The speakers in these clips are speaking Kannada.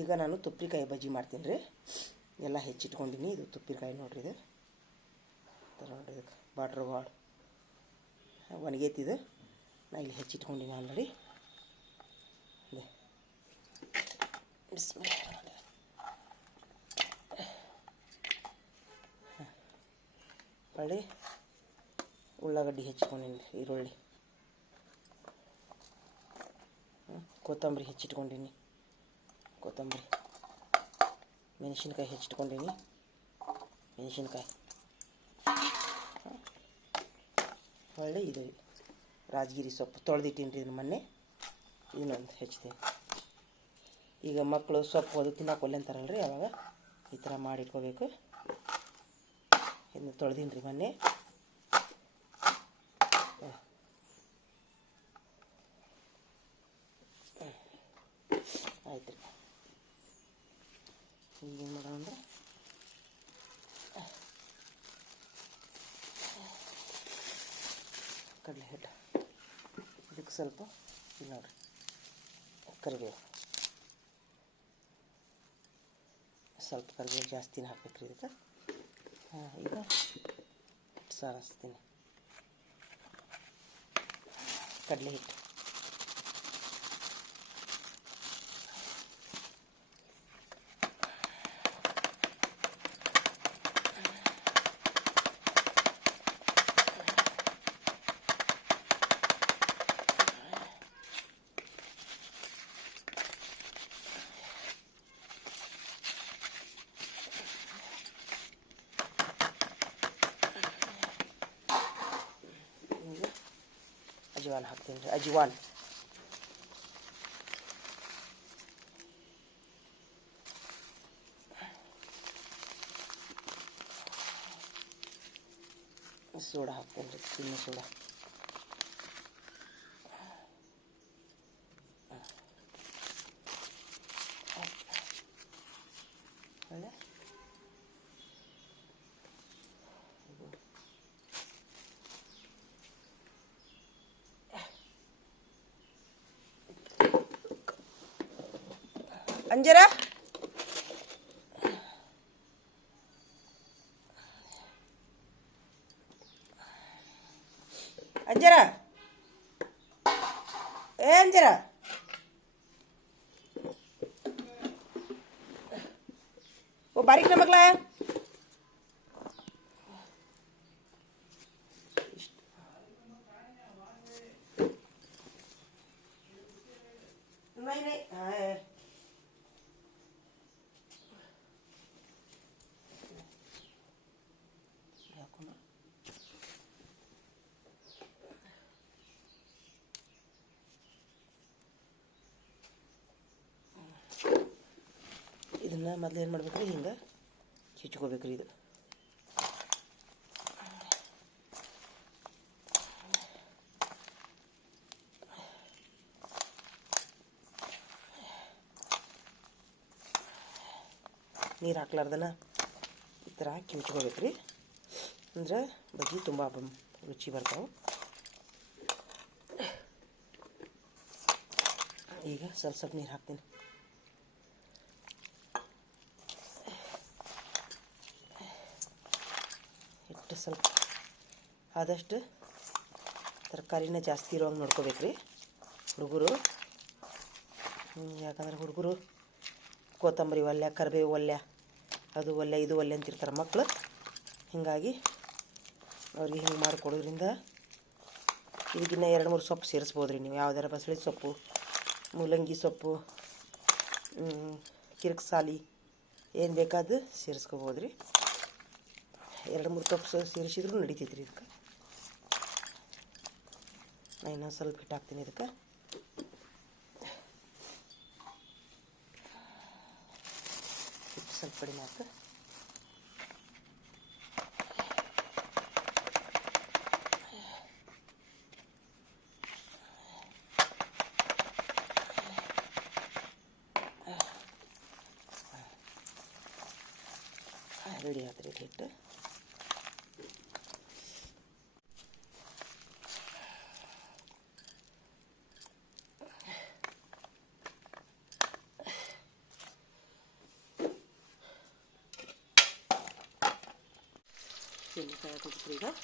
ಈಗ ನಾನು ತುಪ್ಪಿಕಾಯಿ ಬಜ್ಜಿ ಮಾಡ್ತೀನಿ ರೀ. ಎಲ್ಲ ಹೆಚ್ಚಿಟ್ಕೊಂಡಿನಿ. ಇದು ತುಪ್ಪಿಕಾಯಿ ನೋಡ್ರಿ ಇದು. ನೋಡ್ರಿ ಇದಕ್ಕೆ. ಬಾಟ್ರ್ ಬಾಡ್ ಒಣಗೈತಿದು. ನಾ ಇಲ್ಲಿ ಹೆಚ್ಚಿಟ್ಕೊಂಡಿನಿ ಆಲ್ರೆಡಿ. ಹೊಳ್ಳಿ ಉಳ್ಳಾಗಡ್ಡಿ ಹೆಚ್ಚಿಟ್ಕೊಂಡಿನಿ ಈರುಳ್ಳಿ. ಕೊತ್ತಂಬರಿ ಹೆಚ್ಚಿಟ್ಕೊಂಡೀನಿ. ಕೊತ್ತಂಬರಿ. ಮೆಣಸಿನ್ಕಾಯಿ ಹೆಚ್ಚಿಟ್ಕೊಂಡೀನಿ. ಮೆಣಸಿನ್ಕಾಯಿ. ಹೊಳ್ಳಿ ಇದು. ರಾಜಗಿರಿ ಸೊಪ್ಪು ತೊಳೆದಿಟ್ಟೀನಿ ರೀ ಮೊನ್ನೆ. ಇನ್ನೊಂದು ಹೆಚ್ಚಿದೆ. ಈಗ ಮಕ್ಕಳು ಸೊಪ್ಪು ಅದು ತಿನ್ನೋಕೆ ಅಂತಾರಲ್ಲ ರೀ ಅವಾಗ. ಈ ಥರ ಮಾಡಿಟ್ಕೋಬೇಕು. ಇನ್ನು ತೊಳೆದೀನಿ ರೀ ಮೊನ್ನೆ. ಆಯ್ತು ರೀ ಈಗ ಏನು ಮಾಡೋಣ ಅಂದ್ರೆ. ಕಡಲೆ ಹಿಟ್ಟು. ಇದಕ್ಕೆ ಸ್ವಲ್ಪ ಇಲ್ಲಿ ನೋಡ್ರಿ. ಕರಿಬೇವು. ಸ್ವಲ್ಪ ಕರಿಬೇವು ಜಾಸ್ತಿನೇ ಹಾಕ್ಬೇಕ್ರಿ ಇದಕ್ಕೆ. ಈಗ ಸಾರಿಸ್ತೀನಿ. ಕಡಲೆ ಹಿಟ್ಟು. ಅಜ್ವಾನ್ ಹಾಕ್ತೀನಿ ರೀ ಅಜ್ವಾನ್ ಸೋಡಾ ಹಾಕ್ತೀನಿ ರೀ ತಿನ್ನ ಸೋಡಾ अंजरा। अंजरा। ए अंजरा। वो बारीक नमक लाया। ಇದನ್ನ ಮೊದಲು ಏನು ಮಾಡ್ಬೇಕ್ರಿ, ಹಿಂಗೆ ಚಿಚ್ಕೋಬೇಕ್ರಿ ಇದು. ನೀರು ಹಾಕ್ಲಾರ್ದನ ಈ ಥರ ಹಾಕಿ ಮುಚ್ಕೋಬೇಕು ರೀ ಅಂದ್ರೆ ಬಜ್ಜಿ ತುಂಬ ರುಚಿ ಬರ್ತಾವೆ. ಈಗ ಸ್ವಲ್ಪ ಸ್ವಲ್ಪ ನೀರು ಹಾಕ್ತೀನಿ ಹಿಟ್ಟು ಸ್ವಲ್ಪ ಆದಷ್ಟು ತರಕಾರಿನ ಜಾಸ್ತಿ ಇರೋಂಗೆ ನೋಡ್ಕೋಬೇಕು ರೀ ಹುಡುಗರು ಯಾಕಂದ್ರೆ ಹುಡುಗರು ಕೊತ್ತಂಬರಿ ಒಲ್ಲೆ ಕರಿಬೇವು ಒಲ್ಲೆ ಅದು ಒಲ್ಲೆ ಇದು ಒಲ್ಲೆ ಅಂತಿರ್ತಾರೆ ಮಕ್ಕಳು ಹೀಗಾಗಿ ಅವ್ರಿಗೆ ಹಿಂಗೆ ಮಾಡಿಕೊಡೋದ್ರಿಂದ ಇದಕ್ಕಿನ್ನ ಎರಡು ಮೂರು ಸೊಪ್ಪು ಸೇರಿಸ್ಬೋದು ರೀ ನೀವು. ಯಾವ್ದಾರ ಬಸಳೆ ಸೊಪ್ಪು, ಮೂಲಂಗಿ ಸೊಪ್ಪು ಕಿರ್ಕ್ ಸಾಲಿ ಏನು ಬೇಕಾದ ಸೇರಿಸ್ಕೋಬೋದು ರೀ ಎರಡು ಮೂರು ಕಪ್ ಸೇರಿಸಿದ್ರು ನಡೀತೈತೆ ರೀ ಇದಕ್ಕೆ ನಾ ಇನ್ನೊಂದು ಸ್ವಲ್ಪ ಹಿಟ್ಟು ಹಾಕ್ತೀನಿ ಇದಕ್ಕೆ ಹಿಟ್ಟು ಸ್ವಲ್ಪ ಕಡಿಮೆ ಹಾಕ ರೆಡಿ ಆಯ್ತು ರೀ técnica de construida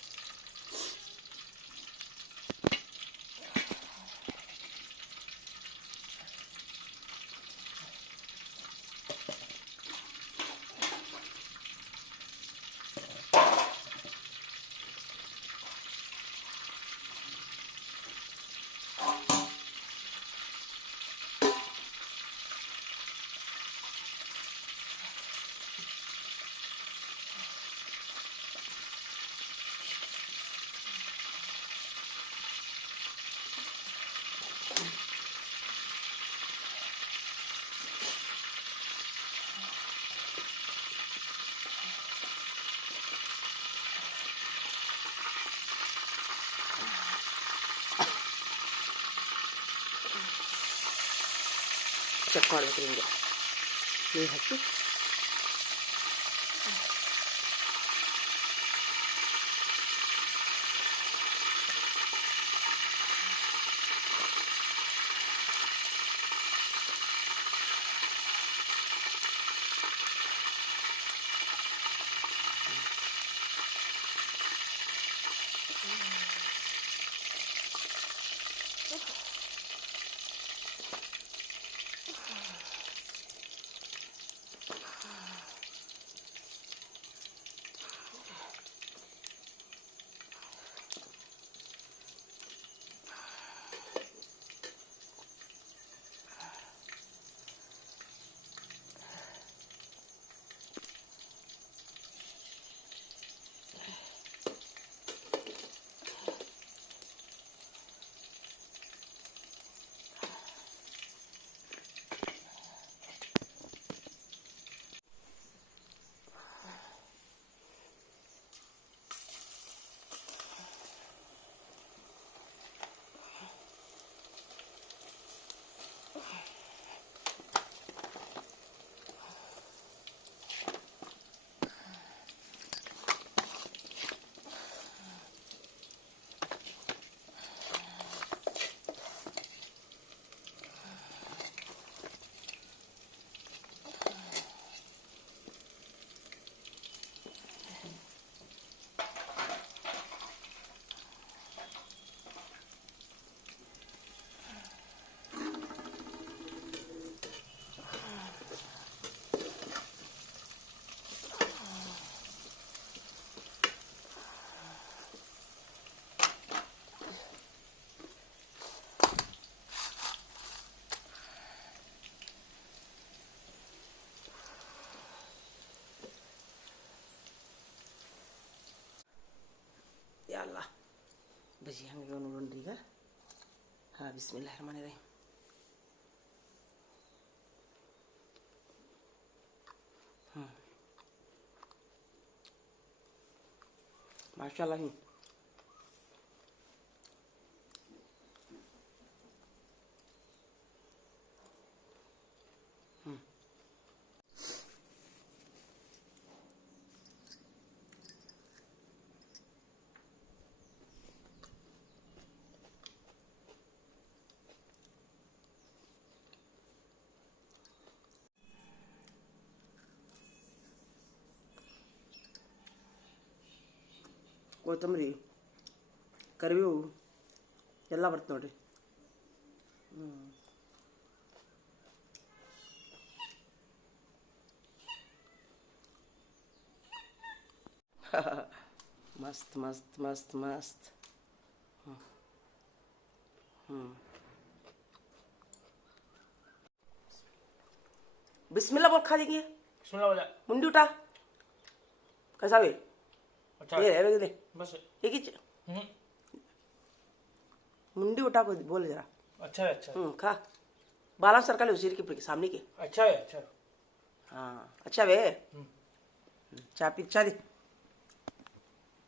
ಚೆಕ್ ಮಾಡ್ಬೇಕು ನಿಮಗೆ. ನೀರು ಹಾಕಿ. আল্লাহ বুঝি আমি অনুরণ দিগা হ্যাঁ বিসমিল্লাহ মানে রাহিম হুম মার্শাল্লাহ ಕೊತ್ತಂಬರಿ ಕರಿಬೇವು ಎಲ್ಲ ಬರ್ತದೆ ನೋಡ್ರಿ ಮಸ್ತ್ ಮಸ್ತ್ ಮಸ್ತ್ ಮಸ್ತ್ ಹ್ಞೂ ಹ್ಞೂ बिस्मिल्लाह बोल खा देंगे सुनला बोला मुंडी उठा कैसा वे अच्छा ये है दे बस एक ही हम्म, मुंडी उठा को बोल जरा। अच्छा है अच्छा। हम्म खा। बाला सरकार उसी के सामने के। अच्छा है अच्छा हाँ। अच्छा वे हम्म। चाय पी चाय दे।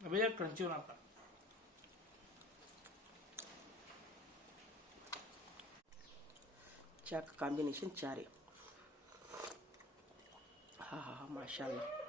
अभी यार क्रंची होना आपका चाय का कॉम्बिनेशन चार है हाँ हाँ हाँ माशाल्लाह।